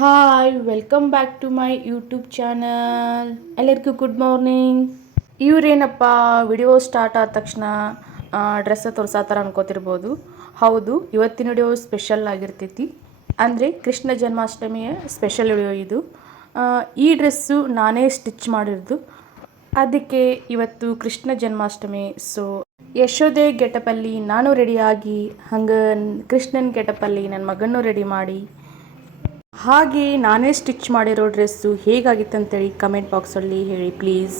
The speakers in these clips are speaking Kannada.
Hi welcome back to my YouTube channel. ಎಲ್ಲರಿಗೂ ಗುಡ್ ಮಾರ್ನಿಂಗ್. ಇವರೇನಪ್ಪ ವಿಡಿಯೋ ಸ್ಟಾರ್ಟ್ ಆದ ತಕ್ಷಣ ಡ್ರೆಸ್ಸ ತೋರ್ಸಾತಾರ ಅನ್ಕೋತಿರ್ಬೋದು. ಹೌದು, ಇವತ್ತಿನ ವಿಡಿಯೋ ಸ್ಪೆಷಲ್ ಆಗಿರ್ತೈತಿ. ಅಂದರೆ ಕೃಷ್ಣ ಜನ್ಮಾಷ್ಟಮಿಯ ಸ್ಪೆಷಲ್ ವಿಡಿಯೋ ಇದು. ಈ ಡ್ರೆಸ್ಸು ನಾನೇ ಸ್ಟಿಚ್ ಮಾಡಿರೋದು. ಅದಕ್ಕೆ ಇವತ್ತು ಕೃಷ್ಣ ಜನ್ಮಾಷ್ಟಮಿ. ಸೊ ಯಶೋದೆ ಗೆಟಪಲ್ಲಿ ನಾನು ರೆಡಿಯಾಗಿ, ಹಂಗೆ ಕೃಷ್ಣನ ಗೆಟಪಲ್ಲಿ ನನ್ನ ಮಗನೂ ರೆಡಿ ಮಾಡಿ, ಹಾಗೆ ನಾನೇ ಸ್ಟಿಚ್ ಮಾಡಿರೋ ಡ್ರೆಸ್ಸು ಹೇಗಾಗಿತ್ತಂತೇಳಿ ಕಮೆಂಟ್ ಬಾಕ್ಸಲ್ಲಿ ಹೇಳಿ ಪ್ಲೀಸ್.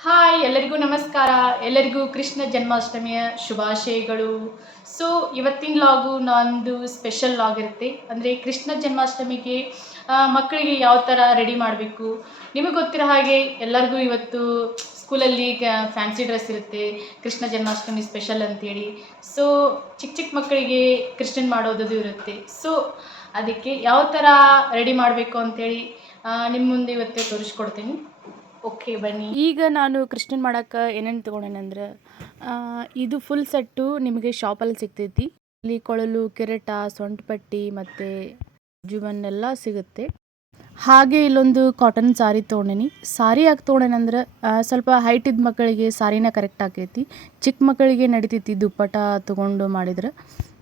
ಹಾಯ್, ಎಲ್ಲರಿಗೂ ನಮಸ್ಕಾರ. ಎಲ್ಲರಿಗೂ ಕೃಷ್ಣ ಜನ್ಮಾಷ್ಟಮಿಯ ಶುಭಾಶಯಗಳು. ಸೊ ಇವತ್ತಿನ ಲಾಗು ನಂದು ಸ್ಪೆಷಲ್ ಲಾಗ್ ಇರುತ್ತೆ. ಅಂದರೆ ಕೃಷ್ಣ ಜನ್ಮಾಷ್ಟಮಿಗೆ ಮಕ್ಕಳಿಗೆ ಯಾವ ಥರ ರೆಡಿ ಮಾಡಬೇಕು. ನಿಮಗೆ ಗೊತ್ತಿರೋ ಹಾಗೆ ಎಲ್ಲರಿಗೂ ಇವತ್ತು ಸ್ಕೂಲಲ್ಲಿ ಫ್ಯಾನ್ಸಿ ಡ್ರೆಸ್ ಇರುತ್ತೆ, ಕೃಷ್ಣ ಜನ್ಮಾಷ್ಟಮಿ ಸ್ಪೆಷಲ್ ಅಂತೇಳಿ. ಸೊ ಚಿಕ್ಕ ಚಿಕ್ಕ ಮಕ್ಕಳಿಗೆ ಕೃಷ್ಣನ್ ಮಾಡೋದು ಇರುತ್ತೆ. ಸೊ ಅದಕ್ಕೆ ಯಾವ ಥರ ರೆಡಿ ಮಾಡಬೇಕು ಅಂತೇಳಿ ನಿಮ್ಮ ಮುಂದೆ ಇವತ್ತೇ ತೋರಿಸ್ಕೊಡ್ತೀನಿ. ಓಕೆ, ಬನ್ನಿ. ಈಗ ನಾನು ಕೃಷ್ಣನ್ ಮಾಡೋಕ್ಕೆ ಏನೇನು ತೊಗೊಂಡೇನಂದ್ರೆ, ಇದು ಫುಲ್ ಸೆಟ್ಟು ನಿಮಗೆ ಶಾಪಲ್ಲಿ ಸಿಗ್ತೈತಿ. ಇಲ್ಲಿ ಕೊಳಲು, ಕಿರೀಟ, ಸೊಂಟಪಟ್ಟಿ ಮತ್ತು ಜುವನ್ನೆಲ್ಲ ಸಿಗುತ್ತೆ. ಹಾಗೆ ಇಲ್ಲೊಂದು ಕಾಟನ್ ಸಾರಿ ತೊಗೊಂಡೇನಿ. ಸಾರಿ ಯಾಕೆ ತೊಗೊಂಡೇನಂದ್ರೆ ಸ್ವಲ್ಪ ಹೈಟ್ ಇದ್ದ ಮಕ್ಕಳಿಗೆ ಸಾರಿನ ಕರೆಕ್ಟ್ ಆಕೈತಿ. ಚಿಕ್ಕ ಮಕ್ಕಳಿಗೆ ನಡಿತೈತಿ ದುಪ್ಪಟ ತೊಗೊಂಡು ಮಾಡಿದ್ರೆ.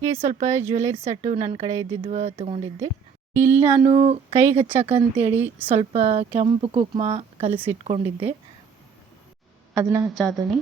ಈ ಸ್ವಲ್ಪ ಜ್ಯುವೆಲರಿ ಸೆಟ್ಟು ನನ್ನ ಕಡೆ ಇದ್ದಿದ್ವ ತೊಗೊಂಡಿದ್ದೆ. ಇಲ್ಲಿ ನಾನು ಕೈಗೆ ಹಚ್ಚಕ್ಕಂತೇಳಿ ಸ್ವಲ್ಪ ಕೆಂಪು ಕುಂಕುಮ ಕಲಸಿಟ್ಕೊಂಡಿದ್ದೆ, ಅದನ್ನು ಹಚ್ಚಾತೀನಿ.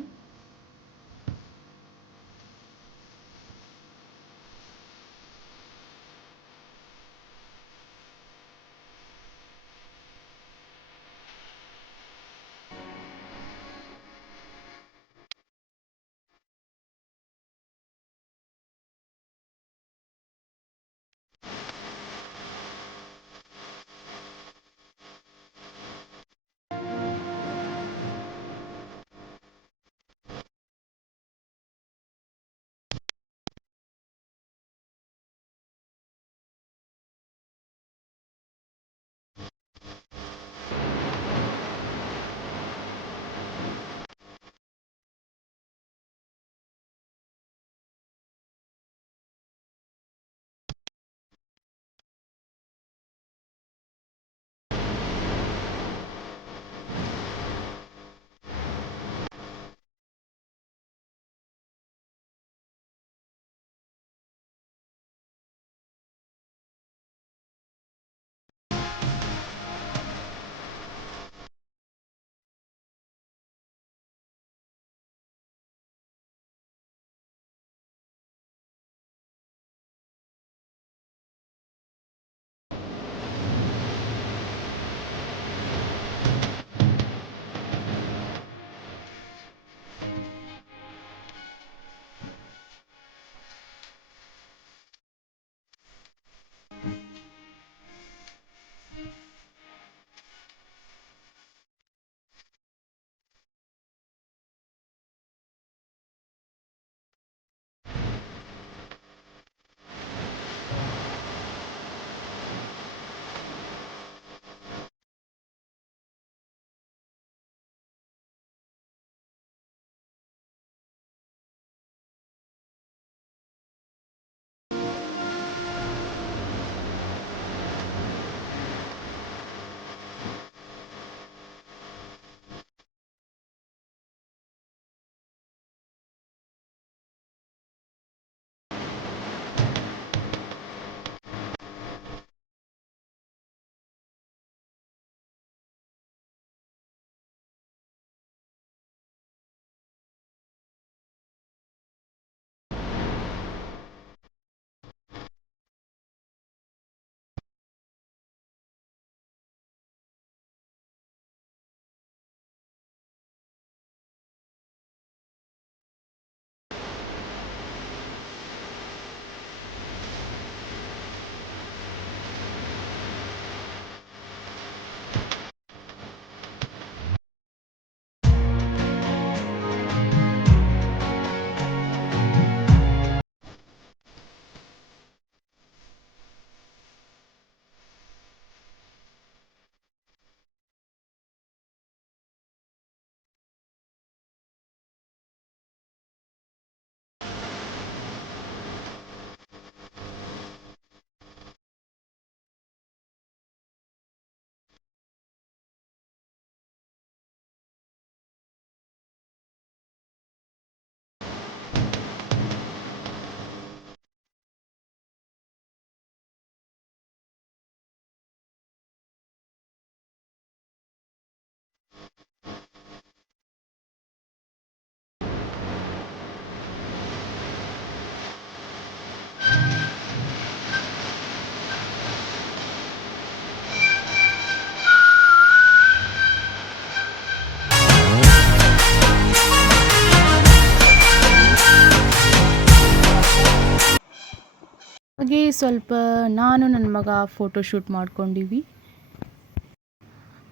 ಸ್ವಲ್ಪ ನಾನು ನನ್ನ ಮಗ ಫೋಟೋಶೂಟ್ ಮಾಡ್ಕೊಂಡಿವಿ.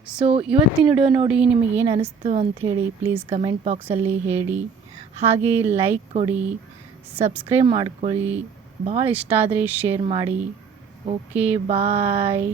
ಸೊ ಇವತ್ತಿನ ವಿಡಿಯೋ ನೋಡಿ ನಿಮಗೆ ಏನು ಅನಿಸ್ತು ಅಂಥೇಳಿ ಪ್ಲೀಸ್ ಕಮೆಂಟ್ ಬಾಕ್ಸಲ್ಲಿ ಹೇಳಿ. ಹಾಗೆ ಲೈಕ್ ಕೊಡಿ, ಸಬ್ಸ್ಕ್ರೈಬ್ ಮಾಡ್ಕೊಳ್ಳಿ, ಭಾಳ ಇಷ್ಟ ಆದರೆ ಶೇರ್ ಮಾಡಿ. ಓಕೆ ಬಾಯ್.